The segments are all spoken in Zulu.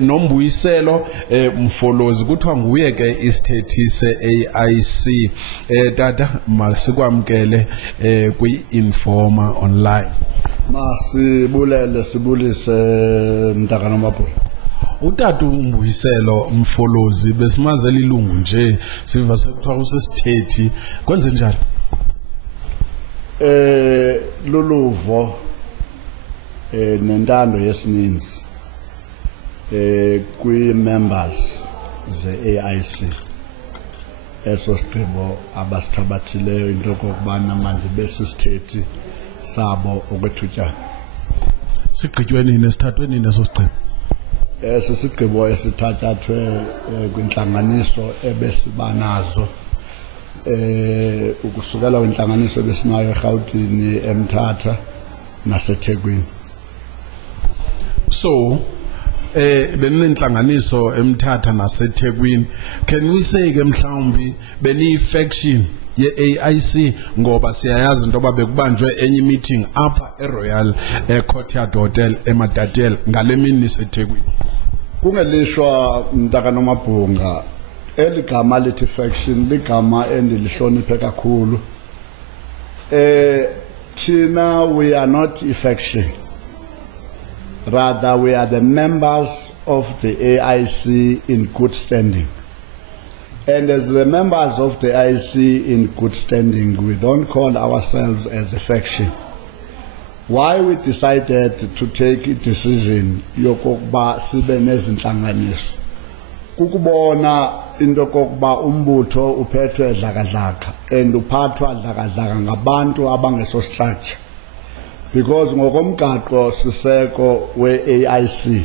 Nombuyiselo Mfolozi kuthiwa nguye ke isithethi se-AIC. Tata masikwamkele kwi-Informa Online. Masibulele sibulise Mntakana Mapula. Utata uMbuyiselo Mfolozi besimazela ilungu nje siva sekuthiwa usisithethi kwenze njalo. Luluvo nentando yesininzi kwi-members ze-AIC eso sigqibo abasithabathileyo into yokokubana mandibe sisithethi sabo okwethutyana. Sigqitywe nini esithathwe nini eso sigqibo? Eso sigqibo esithatyathwe kwintlanganiso ebesibanazo ukusukela kwintlanganiso ebesinayo eRhawutini, eMthatha naseThekwini. So benenhlanganiso eMthatha naseThekwini. Can we say ke mhlawumbi beniyi-faction ye-AIC ngoba siyayazi into yoba bekubanjwe enye meeting apha eRoyal Courtyard Hotel eMadatel ngale mini niseThekwini? Kungelishwa Mntakana Mabhunga, eli gama lithi faction ligama endilihloniphe kakhulu. Thina we are not a faction. Rather, we are the members of the AIC in good standing. And as the members of the AIC in good standing, we don't call ourselves as a faction. Why we decided to take a decision yokokuba sibe nezintlanganiso kukubona into yokokuba umbutho uphethwe dlakadlaka and uphathwa dlakadlaka ngabantu abangeso structure. Because ngokomgaqo siseko we-AIC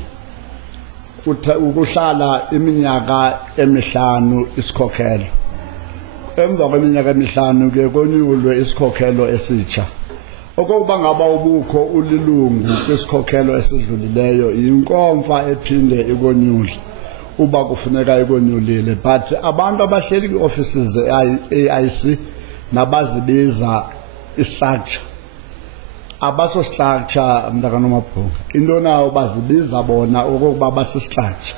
ukuhlala iminyaka emihlanu isikhokhelo, emva kweminyaka emihlanu kuye konyulwe isikhokhelo esitsha. Okokuba ngaba ubukho ulilungu kwisikhokhelo esidlulileyo yinkomfa ephinde ikonyule uba kufuneka ikonyulile. But abantu abahleli kwi-offices ze-AIC nabazibiza istructure abaso structure Mntakana Mabhunga, into nawo bazibiza bona okokuba basi-structure.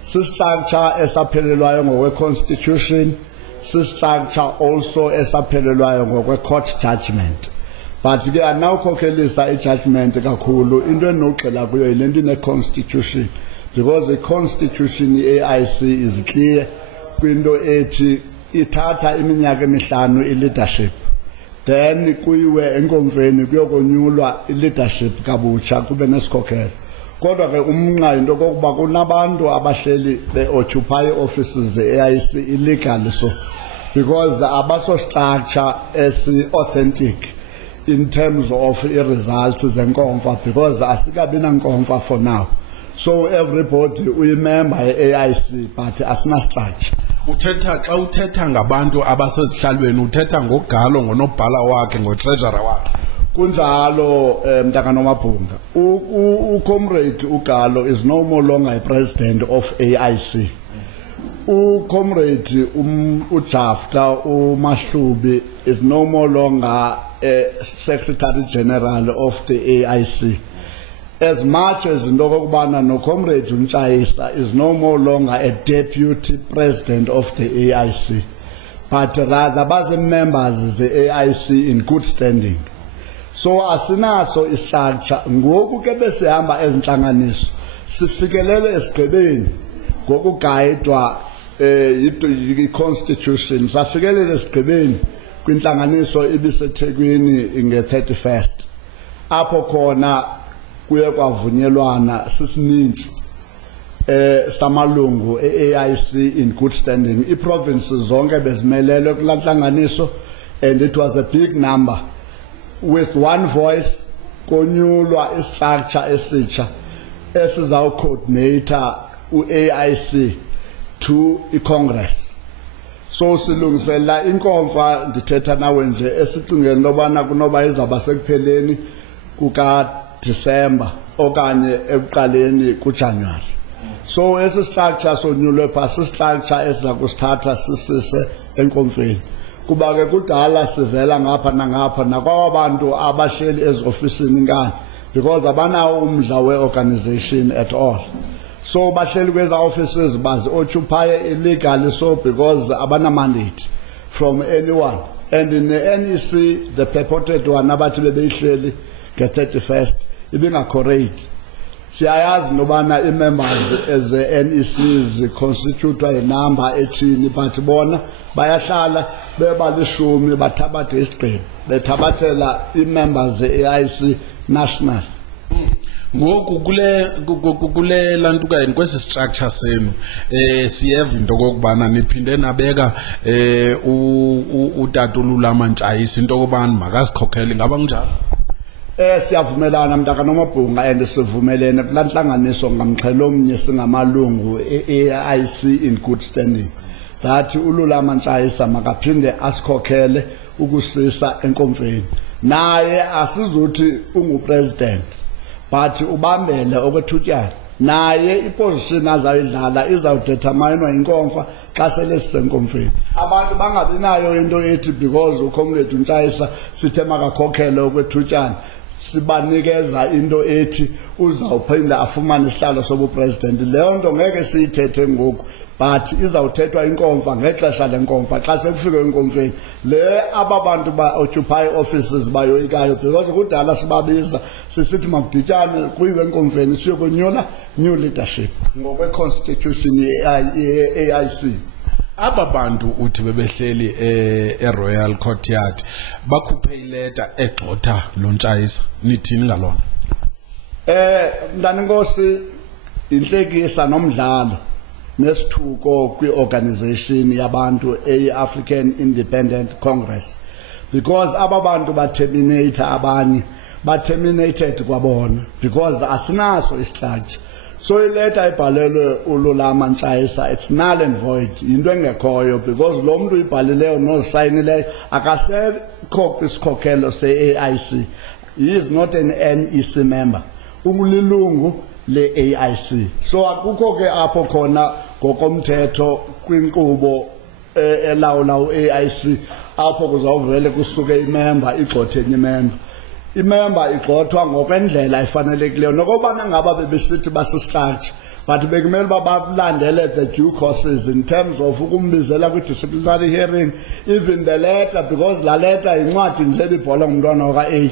Si-structure esaphelelwayo ngokwe-constitution, si-structure also esaphelelwayo ngokwe-court judgment. But ke anawukhokhelisa i-judgment kakhulu into enogxila kuyo yile nto ine-constitution, because the constitution ye-AIC is clear kwinto ethi ithatha iminyaka emihlanu i-leadership, then kuyiwe enkomfeni kuyokonyulwa i-leadership kabutsha kube nesikhokhelo. Kodwa ke umnqa into kokuba kunabantu abahleli be-occupy offices ze-AIC illegally, so because abaso structure esi-authentic in terms of results zenkomfa, because asikabi nankomfa for now. So everybody uyimember ye-AIC but asina structure. Uthetha xa uthetha ngabantu abasezihlalweni uthetha ngogalo, ngonobhala wakhe, ngotreasurer wakhe. Kunjalo Mntakana Mabhunga, uComrade uGalo is no more longer a president of AIC. uComrade uJafta uMahlubi is no more longer a Secretary General of the AIC. As much as Ndokokubana no Comrade Ntshayisa is no more longer a Deputy President of the AIC, but rather baze members the AIC in good standing. So asinaso istructure ngoku ke besihamba ezintlanganiso sifikelele esigqibeni ngokugayidwa i-constitution, safikelele esigqibeni kwintlanganiso ibiseThekwini nge-31st apho khona kuye kwavunyelwana sisininzi samalungu e-AIC in good standing. I-provinces zonke bezimelele kulaa ntlanganiso and it was a big number. With one voice konyulwa istructure esitsha esizawucoordinata u-AIC to i-Congress. So silungisela inkomfa ndithetha nawe nje esicingeni lobana kunoba izawuba sekupheleni kukaDisemba okanye ekuqaleni kuJanuwari. So esi structure sonyulwe phasi structure esiza kusithatha sisise enkomfeni. Kuba ke kudala sivela ngapha nangapha nakwabantu abahleli ezofisini ngani because abanawo umdla we-organization at all. So bahleli kweza offices occupy illegally so because abana mandate from anyone. And in the NEC, the purported one abathi bebeyihleli nge-31st ibingacorrect. Siyayazi nobana i-members as NECs constitute a number ethini but bona bayahlala bebalishumi bathabathe isigqibo bethabathela i-members e-AIC national. Ngoku kule lantukeni kwesi structure senu siyeva into kokubana niphinde nabeka utata uLulama Ntshayisa into kokubana makasikhokhele ngaba kunjalo. Siyavumelana mntaka noMabhunga and sivumelene kulanhlanganiso ngamxhelo omnye singamalungu e-AIC in good standing that uLulama Ntshayisa makaphinde asikhokhele ukusisa enkomfeni. Naye asizuthi ungupresident but ubambele okwethutyana. Naye iposition azayidlala izawudeterminwa inkomfa xa sele sisenkomfeni. Abantu bangabi nayo into ethi because uComrade Ntshayisa sithe makakhokhele okwethutyana sibanikeza into ethi uzawuphinda afumane isihlalo sobupresident. Leyo nto ngeke siyithethe ngoku but izawuthethwa inkomfa ngexesha lenkomfa xa sekufike inkomfeni le ababantu ba-occupy offices bayoyikayo because kudala sibabiza sisithi makuditshane kuyiwe enkomfeni siyokonyula new leadership ngokwe-constitution ye-AIC. Aba bantu uthi bebehleli eRoyal Courtyard bakhuphe ileta egxotha lo Ntshayisa nithini ngalona? Mntana Nkosi inhlekisa nomdlalo nesithuko kwi-organization yabantu e-African Independent Congress because aba bantu baterminate abanye baterminated kwabona because asinaso istructure. So ileta ibhalelwe uLulama Ntshayisa it's null and void into engekhoyo because lo muntu ibhalileyo nosayinileyo akasekho kwisikhokhelo se-AIC. He is not an NEC member, ulilungu le-AIC. So akukho ke apho khona ngokomthetho kwinkqubo elawula u-AIC apho kuzawuvele kusuke imember igxothe enye imember. Imember igxothwa ngokwendlela efanelekileyo nokubana ngaba bebesithi basistructure but bekumele balandele the due courses in terms of ukumbizela kwi-disciplinary hearing even the letter because la letter incwadi nje ebibhola ngumntwana waka-A.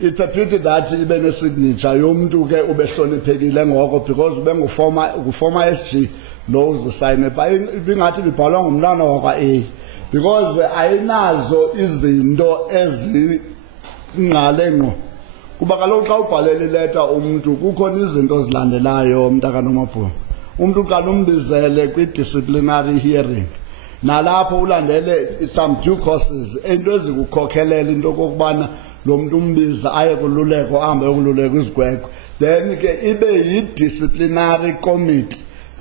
It's a pity that ibe nesignature yomntu ke ubehloniphekile ngoko because ube nguformer SG lo uzisayine ibingathi bibhalwa ngumntwana waka-A because ayinazo izinto ngale ngqo kuba kaloku xa ubhalela ileta umuntu kukhona izinto zilandelayo mntaka noMabhunga. Umuntu uqala umbizele kwi-disciplinary hearing nalapho ulandele some due courses into ezikukhokhelela into kokubana lo muntu umbiza aye kululeko ahambe kululeko izigwegwe then ke ibe yi-disciplinary committee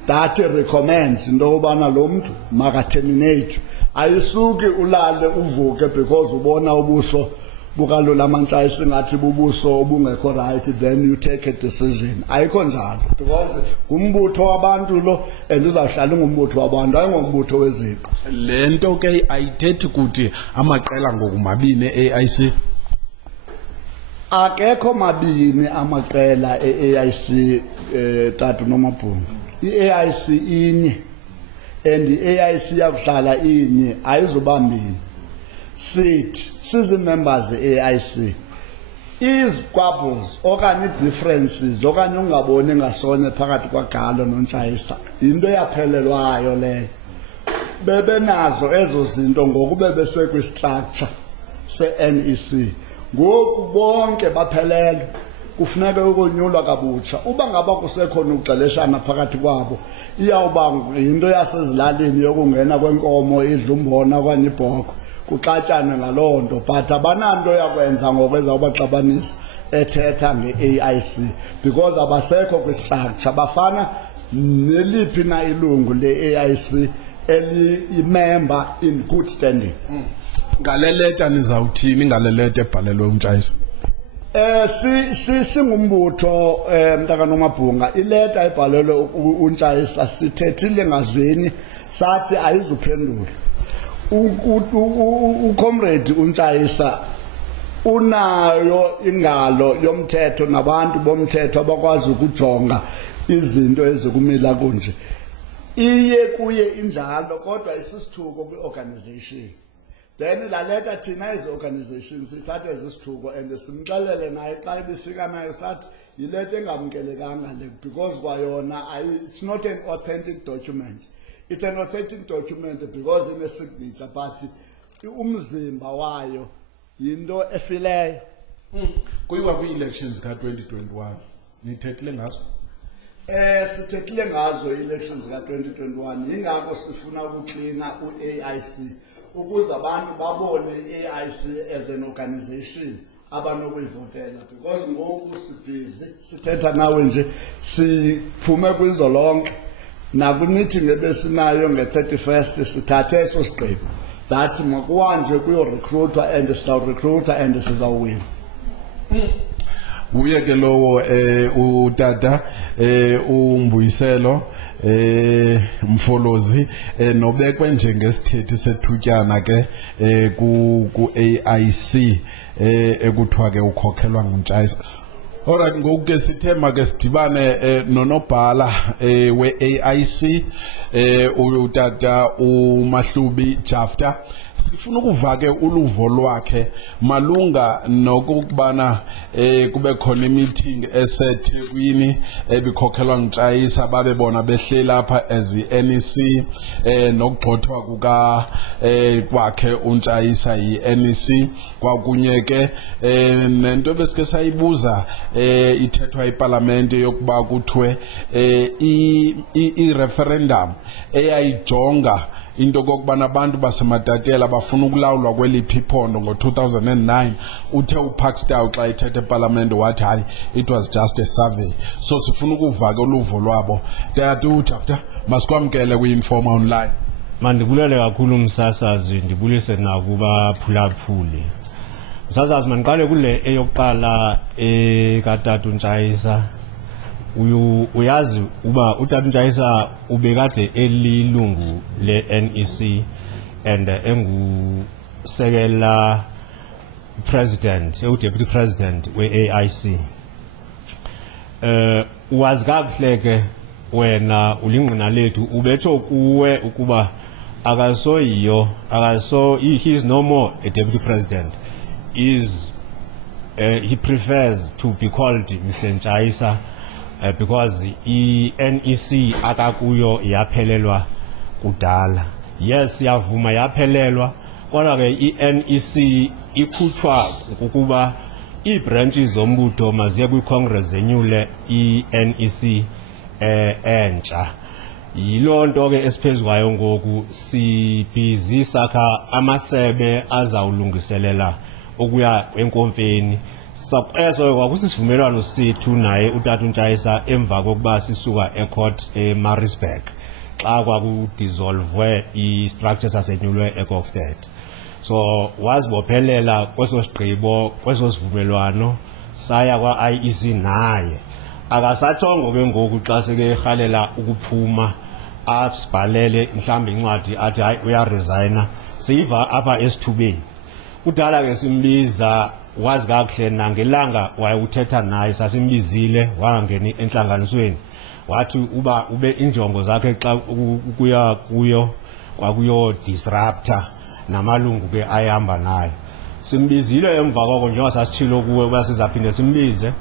that recommends into yobana lo muntu makaterminate. Ayisuki ulale uvuke because ubona ubuso bukaLulama Ntshayisa ngathi bubuso obungekho right then you take a decision. Ayikho njalo because ngumbutho wabantu lo and uzawuhlala ngumbutho wabantu ayingombutho weziqu. Lento ke ayithethi ukuthi amaqela ngokumabini e-AIC. Akekho mabini amaqela e-AIC tatu noMabhunga. I-AIC inye and i-AIC yakuhlala inye ayizobambini. Members e-AIC izikwabbles okanye differences okanye ungaboni ngasonye phakathi kwaGalo noNtshayisa into yaphelelwayo leyo bebenazo ezo zinto ngokube besekwi-structure se-NEC ngoku bonke baphelele kufuneka ukonyulwa kabutsha. Uba ngaba kusekhona ukuxeleshana phakathi kwabo iyawuba yinto yasezilalini yokungena kwenkomo idla umbona okanye ibhokhwe kuxatshane ngaloo nto but abananto yakwenza ngokwezawubaxabanisa ethetha nge-AIC because abasekho kwi-structure bafana neliphi na ilungu le-AIC eli-member in good standing. Ngale leta nizawuthini ngale leta ebhalelwe uNtshayisa? Singumbutho mntaka noMabhunga ileta ebhalelwe uNtshayisa sithethile ngazweni sathi ayizuphendula. uComrade uNtshayisa unayo ingalo yomthetho nabantu bomthetho abakwazi ukujonga izinto ezokumila kunje iye kuye injalo kodwa isisithuko kwi-organization. Then la letter thina as organization sithathe ezisithuko and simxelele naye xa ibifika nayo sathi yileta engamkelekanga le because kwayona it's not an authentic document. It's an authentic document because in a signature but umzimba wayo yinto efileyo. Kuyiwa kwi-elections ka-2021 nithethile ngazo? Sithethile ngazo elections ka-2021 yingakho sifuna ukuklina u-AIC ukuze abantu babone i-AIC as an organization abanokuyivotela because ngoku sibhizi sithetha nawe nje siphume kwizo lonke nakwi-meeting ebesinayo nge-31st sithathe eso sigqibo that makuhanjwe kuyorecruitwa and sizawurecruita and sizawuwina. Uye ke lowo utata uMbuyiselo Mfolozi nobekwe njengesithethi sethutyana ke ku AIC ekuthiwa ke ukhokhelwa nguNtshayisa. Alright, ngoku ke sithema ke sidibane nonobhala we-AIC utata uMahlubi Jafta. Sifuna ukuva ke uluvo lwakhe malunga nokubana kube khona meeting eseThekwini ebikhokhelwa nguNtshayisa babe bona behleli lapha as iNEC nokugxothwa kuka kwakhe uNtshayisa yiNEC kwakunye ke nento besike sayibuza ithethwa iParliament yokuba kuthiwe i-referendum eyayijonga into kokubana abantu basematatela bafuna ukulawulwa kweliphi iphondo ngo-2009 uthe uParkstyle xa ithethe eParliament wathi hayi it was just a survey. So sifuna ukuva ke uluvo lwabo. Tata uJafta masikwamkele kwi-Informa Online. Mandibulele kakhulu umsasazi ndibulise nakuba phulaphuli. Msasazi mandiqale kule eyokuqala katata uNtshayisa. Uyazi uba utata uNtshayisa ubekade elilungu le-NEC and engusekela president deputy president we-AIC. Wazi kakuhle ke wena ulingqina lethu ubetho kuwe ukuba akasoyiyo he is no more a deputy president. He prefers to be called Mr. Nchayisa because i-NEC akakuyo yaphelelwa kudala. Yes, yavuma yaphelelwa kodwa ke i-NEC ikhutshwa ukuba ii-branches zombutho maziye kwi-Congress zenyule i-NEC entsha. Yiloo nto ke esiphezu kwayo ngoku sibhizi sakha amasebe azawulungiselela ukuya enkomfeni. Eso kwakusisivumelwano sethu naye utata uNtshayisa emva kokuba sisuka ecourt eMaritzburg xa kwakudissolve i-structure sasenyulwe eKokstad. So wazibophelela kweso sigqibo kweso sivumelwano saya kwa-IEC naye akasathongo ke ngoku xa sekerhalela ukuphuma asibhalele mhlawumbe incwadi athi hayi uyaresigna siyiva apha esithubeni. Kudala ke simbiza wazi kakuhle nangelanga wayewuthetha naye sasimbizile wangena entlanganisweni wathi uba ube injongo zakhe xa ukuya kuyo kwakuyo disruptor namalungu ke ayihamba nayo. Simbizile emva koko njengoba sasitshilo kuwe uba sizaphinde simbize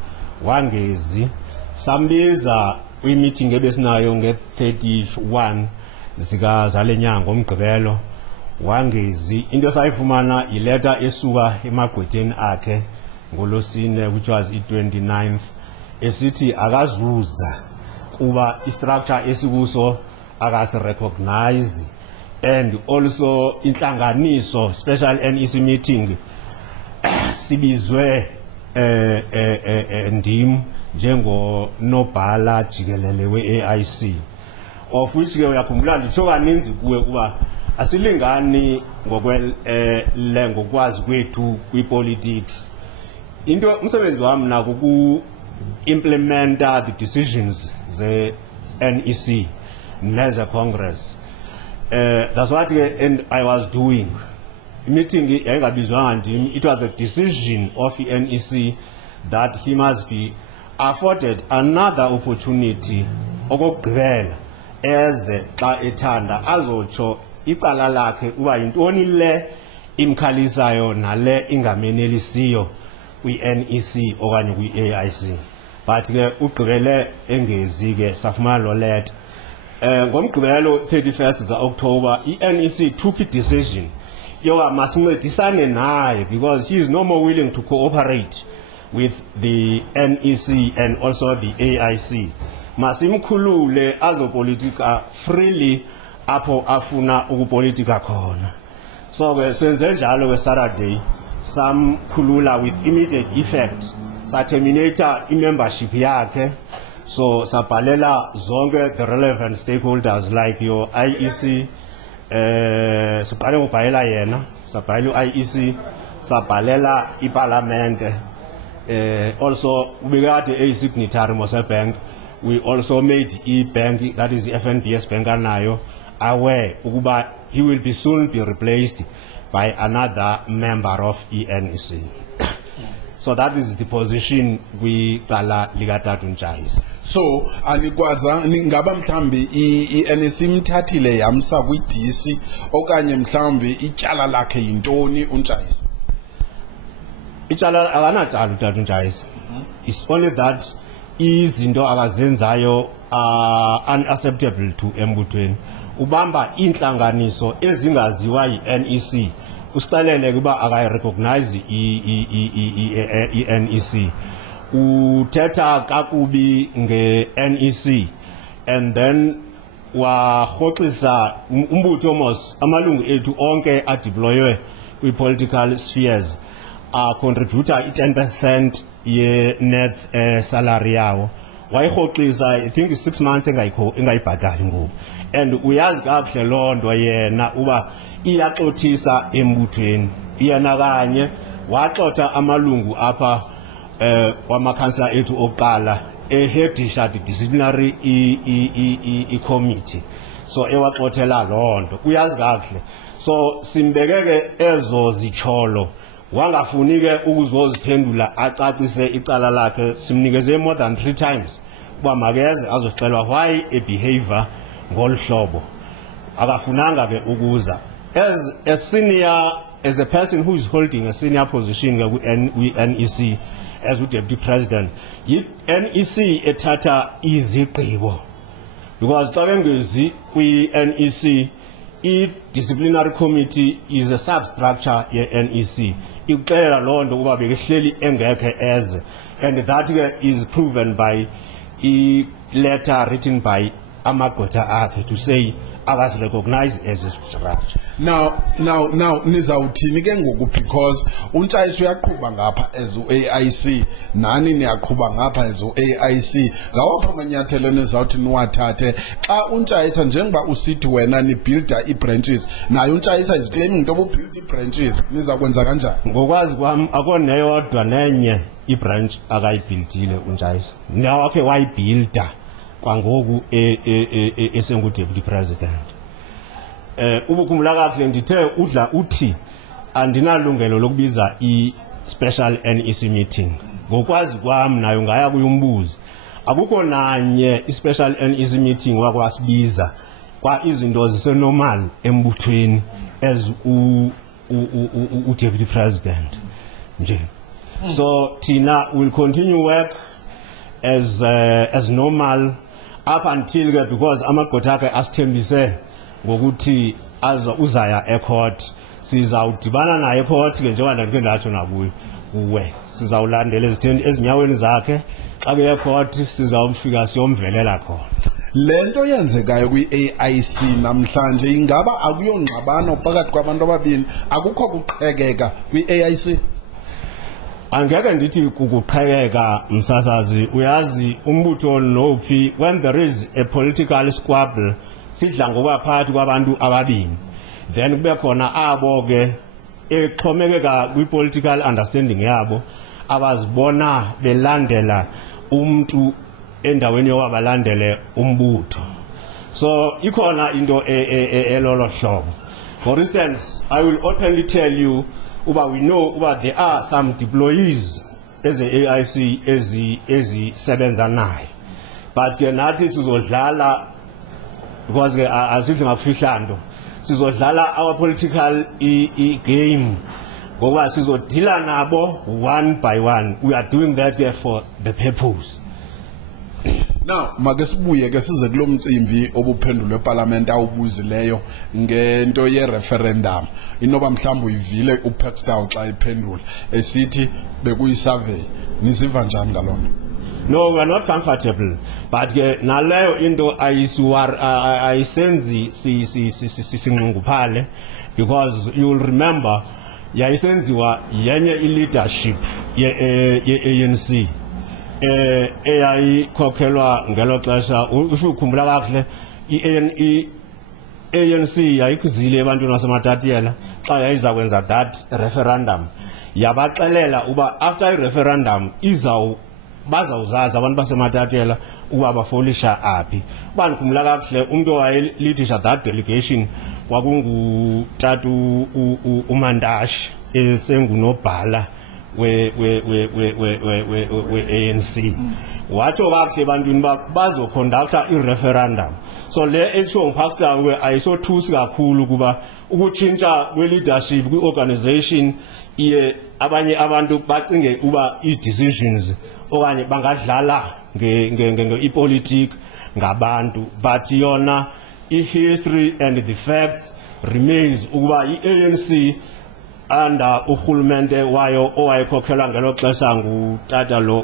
wangezi. Sambiza kwi-meeting ebesinayo nge-31 zikazalenyanga ngomgqibelo wangezi. Into sayifumana ileta esuka emagqwetheni akhe ngolosine which was i-29th esithi akazuza kuba i-structure esikuso akasirecognize and also intlanganiso special NEC meeting sibizwe ndim njengonobhala jikelele we-AIC of which ke uyakhumbula nditsho kaninzi kuwe kuba asilingani ngokwazi kwethu kwi-politics. Into umsebenzi wami nako ku-implementa the decisions ze-NEC neze Congress. That's what and I was doing. Meeting yayingabizwanga ndim, it was a decision of the NEC that he must be afforded another opportunity okugqibela eze xa ethanda azotsho icala lakhe uba yintoni le imkhalisayo nale ingamenelisiyo kwi-NEC okanye kwi-AIC. But ke ugqibele engezi ke safumana lo letter. Ngomgqibelo 31st October, i-NEC took a decision yoba masincedisane naye because he is no more willing to cooperate with the NEC and also the AIC. Masimkhulule azopolitika freely apho afuna ukupolitika khona. So ke senze njalo ke Saturday samkhulula with immediate effect. Sa terminator i-membership yakhe. So sabhalela zonke the relevant stakeholders like your IEC, sabhale ngobhalela yena, sabhale IEC, sabhalela iparlamente. Also ubekade signatory Mose Bank. We also made e-bank, that is the FNBS bank anayo, aware ukuba he will be soon be replaced by another member of ENEC. So that is the position we tsala ligatatu Njayisa. So anikwaza ngaba mhlambi i-NEC imthathile yamsa kwi-DC okanye mhlambi ityala lakhe yintoni uNjayisa? Ityala akanajala uTata uNjayisa. It's only that izinto akazenzayo unacceptable to embuthweni. Ubamba inhlanganiso ezingaziwa yi-NEC. Ustalele kuba akayirecognize i-NEC. Uthetha kakubi nge-NEC and then warhoxisa umbutho mos amalungu ethu onke adeploywe kwi-political spheres contributor 10% ye-net salary yawo. Wayirhoxisa I think 6 months engayibhatali ngoku. And uyazi kakuhle loo nto yena uba iyaxothisa embuthweni. Yena kanye waxotha amalungu apha kwamakhansela ethu oqala ehedisha the disciplinary committee. So ewaxothela loo nto uyazi kakuhle. So simbekeke ezo zicholo wangafuni ke ukuzoziphendula acacise icala lakhe. Simnikeze more than 3 times kuba makeze azoxelwa why a behavior ngolu hlobo. Akafunanga ke ukuza as a senior, as a person who is holding a senior position with NEC as deputy president, NEC ethatha izigqibo because xa ngezi kwi-NEC i-disciplinary committee is a substructure ye-NEC. Ixela loo nto kuba bekehleli engekhe eze, and that is proven by a letter written by amagqwetha akhe to say akas recognized as a structure. Now nizawuthini ke ngoku because uNtshayisa uyaqhuba ngapha as u-AIC nani niyaqhuba ngapha as u-AIC. Ngawapha amanyathelo nizawuthi niwathathe xa uNtshayisa njengoba usithi wena nibuilda ii-branches naye uNtshayisa is claiming into yobubuilda ii-branches niza kwenza kanjani? Ngokwazi kwam akoneyodwa nenye ibranch akayibuildile uNtshayisa. Nawakhe wayibuilda kwangoku esengu-deputy president. Ubukhumbula kakuhle ndithe udla uthi andinalungelo lokubiza i-special NEC meeting. Ngokwazi kwam nayo ngaya kuyumbuzo. Akukho nanye i-special NEC meeting wakwasibiza kwa izinto zisenormal embuthweni as u-deputy president nje. So tina will continue work as normal up until because amagqwetha akhe asithembise ngokuthi uzaya ecourt. Sizawudibana naye ecourt ke njengoba ndandike ndatsho nakuwe kuwe sizawulandela ezinyaweni zakhe xa ke ecourt sizawumfika siyomvelela khona. Lento yenzekayo kwi-AIC namhlanje ingaba akuyongxabano phakathi kwabantu ababini, akukho kuqhekeka kwi-AIC? Angeke ndithi kukuqhekeka msasazi. Uyazi umbutho nophi when there is a political squabble sidla ngoba phakathi kwabantu ababini, then kube khona abo ke exhomekeka kwi-political understanding yabo abazibona belandela umuntu endaweni yoba balandele umbutho. So ikhona into elolo hlobo. For instance, I will openly tell you we know there are some deployees eze-AIC ezisebenza naye. But ke nathi sizodlala, because ke asidli ngakufihlando, sizodlala our political game ngoba sizodila nabo one by one. We are doing that here for the purpose. Now make sibuye ke size kulomcimbi obuphendulwe eParliament awubuzileyo ngento ye referendum. Inoba mhlawumbe uyivile uPaxton xa iphendula esithi bekuyi survey. Nisiva njani ngalona? No, we are not comfortable. But naleyo into ayisenzi sinqunguphale, because you will remember yayisenziwa yenye leadership ye-ANC eyayikhokhelwa ngelo xesha. If ukhumbula kahle i-ANC yayikhuzile ebantwini baseMatatiyela xa yayiza kwenza that referendum, yabaxelela uba after i-referendum bazawuzazi abantu baseMatatiyela uba bafolisha aphi. Bandikhumbula kakuhle umuntu owayelidisha that delegation kwakungutatu uMantashe esengunobhala we-ANC. Watsho kakuhle ebantwini bazoconducta i-referendum. So le etsho nguPaxton ayisothusi kakhulu kuba ukutshintsha kwe-leadership kwi-organization iye abanye abantu bacinge uba i-decisions okanye bangadlala nge-politics ngabantu. But yona i-history and the facts remains ukuba i-ANC under urhulumente wayo owayekhokhelwa ngelo xesha ngutata lo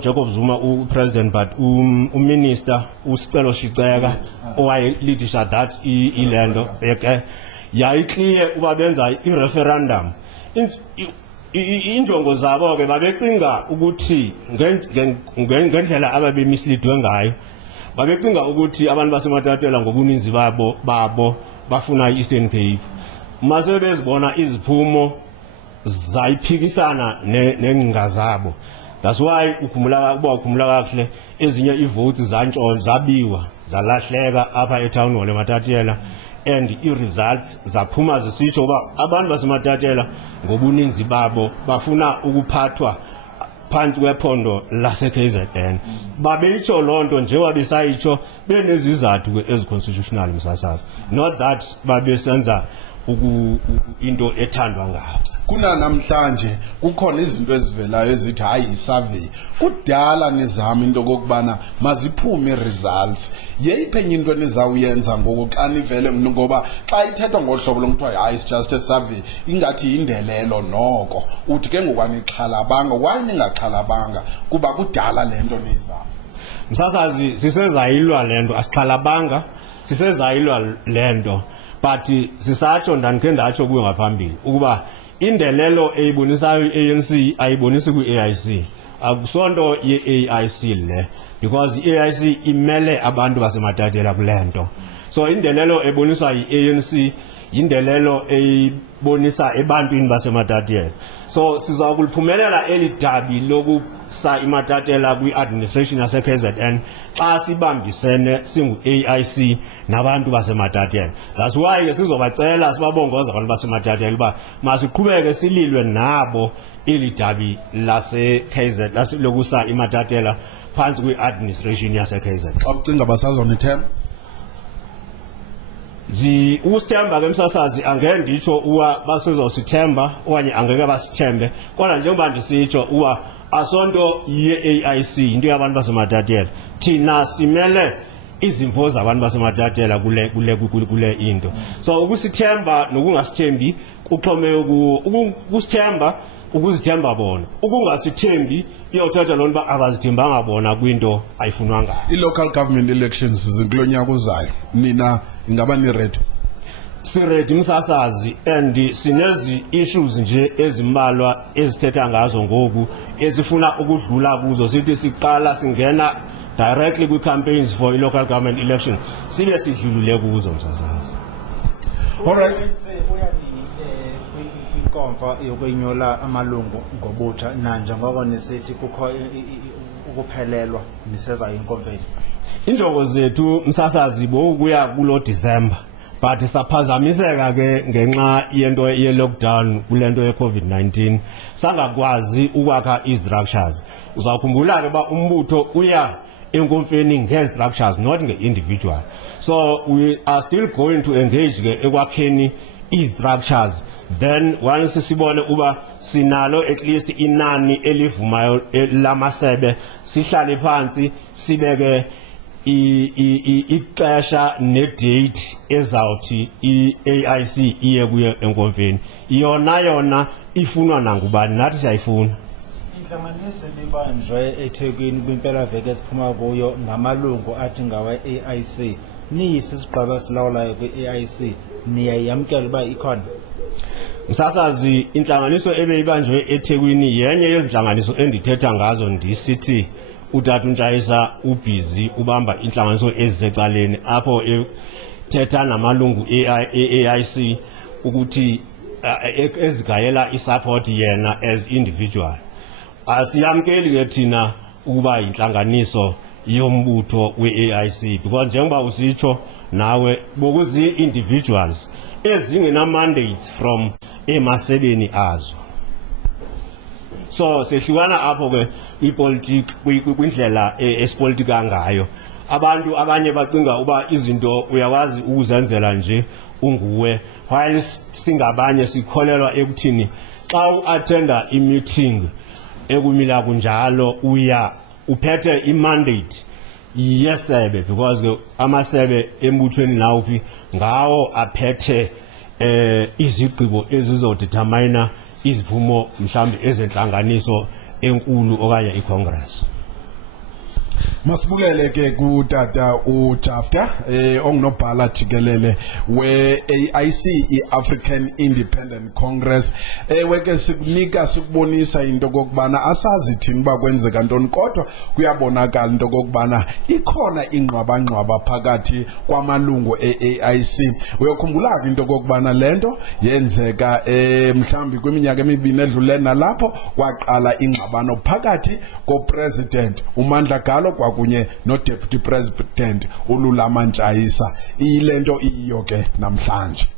Jacob Zuma president, but minister uSicelo Shiceka owayelidisha that ilendo yayiclear uba benza i-referendum. Injongo zabo ke babecinga ukuthi ngendlela ababemisleadwe ngayo, babecinga ukuthi abantu baseMatatiyela ngobuninzi babo bafuna i-Eastern Cape. Mase bezibona iziphumo zayiphikisana nengcinga zabo. That's why ukhumula kahle ezinye ivotes zabiwa zalahleka apha etown hall eMatatiyela, and i-results zaphuma zisitsho uba abantu baseMatatiyela ngobuninzi babo bafuna ukuphathwa phansi kwephondo lase-KZN. Babeyitsho loo nto njengoba besayitsho benezizathu ezi-constitutional Msasazi, not that babesenza into ethandwa ngabo. Kuna namhlanje kukhona izinto ezivelayo ezithi hayi isurvey. Kudala nizama into kokubana maziphume results. Yeyiphi enye into enizawuyenza ngoku xa nivele ngoba xa ithethwa ngohlobo lomthwa hayi it's just a survey ingathi indelelo noko. Uthi ke ngokwanixhalabanga, why ningaxhalabanga kuba kudala lento nizama? Msasazi sisezayilwa lento, asixhalabanga, sisezayilwa lento, but sisatsho ndandikhe ndatsho kuyo ngaphambili ukuba indelelo eyibonisayo i-ANC ayibonisi kwi-AIC. Akusonto ye-AIC le, because i-AIC imele abantu baseMatatiyela kulento. So indelelo eboniswa yi-ANC indelelo eyibonisa ebantwini baseMatatiyela. So siza kuliphumelela eli dabi lokusa iMatatiyela kwi-administration yase-KZN xa sibambisene singu-AIC nabantu baseMatatiyela. That's why ke sizobacela sibabongoza abantu baseMatatiyela uba masiqhubeke sililwe nabo eli dabi lase-KZN lokusa iMatatiyela phansi kwi-administration yase-KZN. Ucinga basazonithemba? Usithemba ke Msasazi angeke nditsho uwa basizosithemba okanye angeke basithembe, kodwa njengoba ndisitsho uwa asonto ye-AIC into yabantu baseMatatiyela. Thina simele izimvo zabantu baseMatatiyela kule into. So ukusithemba nokungasithembi kuxhome ukusithemba ukuzithemba bona, ukungasithembi iyothatha loo nto abazithembanga bona kwinto ayifunwa ngayo. I-local government elections zinkulo nyaka uzayo, nina ingaba ni-ready? Si-ready Msasazi, and sinezi issues nje ezimbalwa ezithetha ngazo ngoku ezifuna ukudlula kuzo. Sithi siqala singena directly kwi-campaigns for i-local government election sibe sidlulule kuzo Msasazi. All right. Inkomfa yokwenyola amalungu ngobutsha nanjengoko nisithi kukho ukuphelelwa niseza inkomfeni. Injongo zethu Msasazi bokuya kulo December but saphazamiseka ke ngenxa yento ye lockdown kulento ye COVID-19 sangakwazi ukwakha i-structures. Uzawukhumbula ke ba umbutho uya enkonfeni nge-structures not nge-individual. So we are still going to engage ke ekwakheni i-structures. Then once sibone uba sinalo at least inani elivumayo lamasebe sihlale phansi sibeke ixesha ne-date ezawuthi i-AIC iye kuye enkonfeni. Yona ifunwa nangubani, nathi siyayifuna. Inhlanganiso libanjwe eThekwini kwimpela veke esiphuma kuyo ngamalungu athi ngawe AIC. Niyisi sigqaba silawulayo kwi-AIC niyayamkela uba ikhona. Msasazi inhlanganiso ebeyibanjwe eThekwini yenye yezinhlanganiso endithetha ngazo ndisithi uTata uNtshayisa ubhizi ubamba inhlanganiso ezisecaleni apho ethetha namalungu AIC ukuthi ezigayela isupport yena as individual. Asiyamkeli ke thina ukuba inhlanganiso yombutho we-AIC because njengoba usitsho nawe bokuzi individuals ezingena mandates from emasebeni azo. So sehlukana apho ke ipolitiki kwindlela esipolitika ngayo. Abantu abanye bacinga uba izinto uyakwazi ukuzenzela nje unguwe, while singabanye sikholelwa ekuthini xa uattenda i-meeting ekumila kunjalo uya uphethe i-mandate yesebe because ke amasebe embuthweni nawuphi ngawo aphethe izigqibo ezizodetermine iziphumo mhlambe ezenhlanganiso enkulu okanye iCongress. Masibukele ke kuTata uJafta ongunobhala jikelele we-AIC i-African Independent Congress. Weke sikunika sikubonisa into kokubana asazi thini ba kwenzeka ntoni kodwa kuyabonakala into kokubana ikhona ingqwabangqwaba phakathi kwamalungu e-AIC. Uyakhumbula into kokubana lento yenzeka mhlambi kwiminyaka emibini edlule nalapho kwaqala ingxabano phakathi ko-President uMandla Galo kwakunye no-Deputy President uLulama Ntshayisa. Ilento iyo ke namhlanje.